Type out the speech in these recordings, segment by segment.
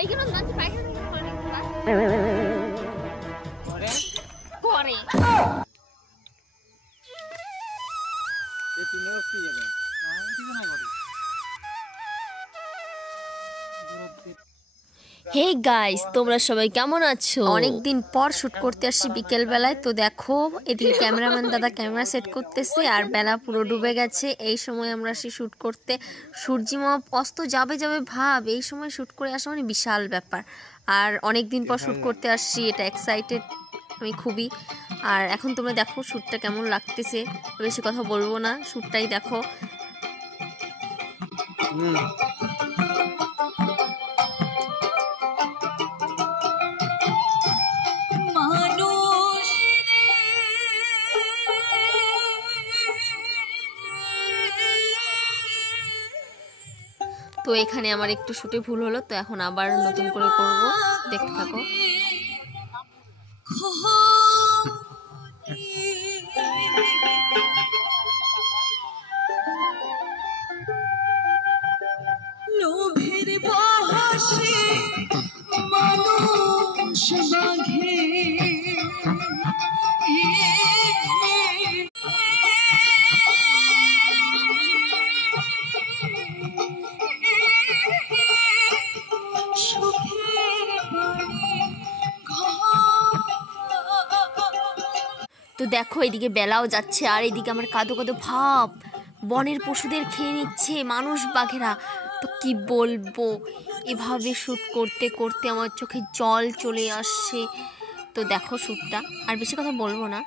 এইগুলো জানতে পাইখানা করে করে করে এই তিনও কি যাবে হ্যাঁ ঠিক না করে হে গাইস, তোমরা সবাই কেমন আছো? অনেকদিন পর শুট করতে আসছি বিকেল বেলায়। তো দেখো এদিকে ক্যামেরাম্যান দাদা ক্যামেরা সেট করতেছে আর বেলা পুরো ডুবে গেছে। এই সময় আমরা আসি শুট করতে। সূর্যিমা অস্ত যাবে যাবে ভাব, এই সময় শুট করে আসা মানে বিশাল ব্যাপার। আর অনেক দিন পর শুট করতে আসছি, এটা এক্সাইটেড আমি খুবই। আর এখন তোমরা দেখো শ্যুটটা কেমন লাগতেছে। বেশি কথা বলবো না, শ্যুটটাই দেখো। তো এখানে আমার একটু শুটে ভুল হলো, তো এখন আবার নতুন করে করব, দেখতে থাকো। লোভের বহরে মানুষ বাঘে তো দেখো এদিকে বেলাও যাচ্ছে আর এদিকে আমার কাদো কাদো ভাব, বনের পশুদের খেয়ে নিচ্ছে মানুষ বাঘেরা। তো কি বলবো, এভাবে শ্যুট করতে করতে আমার চোখে জল চলে আসছে। তো দেখো শ্যুটটা, আর বেশি কথা বলবো না।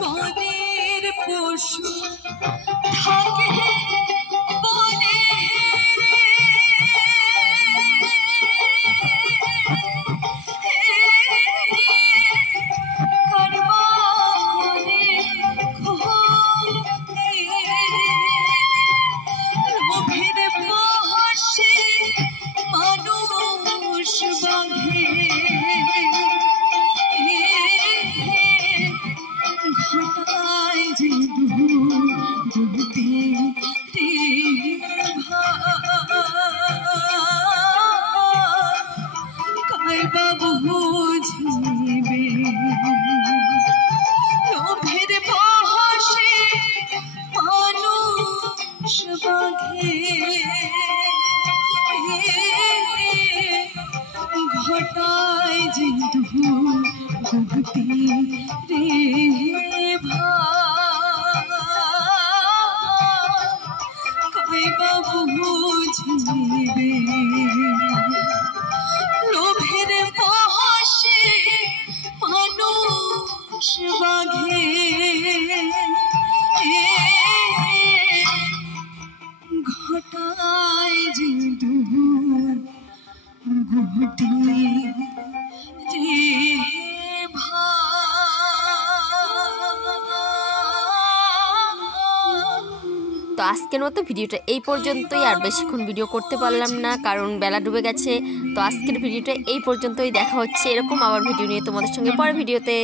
বনের পশু থাকে বনে ঘটায় যে ভক্তি রে ভাই বাবু বুঝিবে লোভের বহরে মানুষ বাঘে ঘটায় যে তো আজকের মতো ভিডিওটা এই পর্যন্তই। আর বেশিক্ষণ ভিডিও করতে পারলাম না কারণ বেলা ডুবে গেছে। তো আজকের ভিডিওটা এই পর্যন্তই, দেখা হচ্ছে এরকম আবার ভিডিও নিয়ে তোমাদের সঙ্গে পরের ভিডিওতে।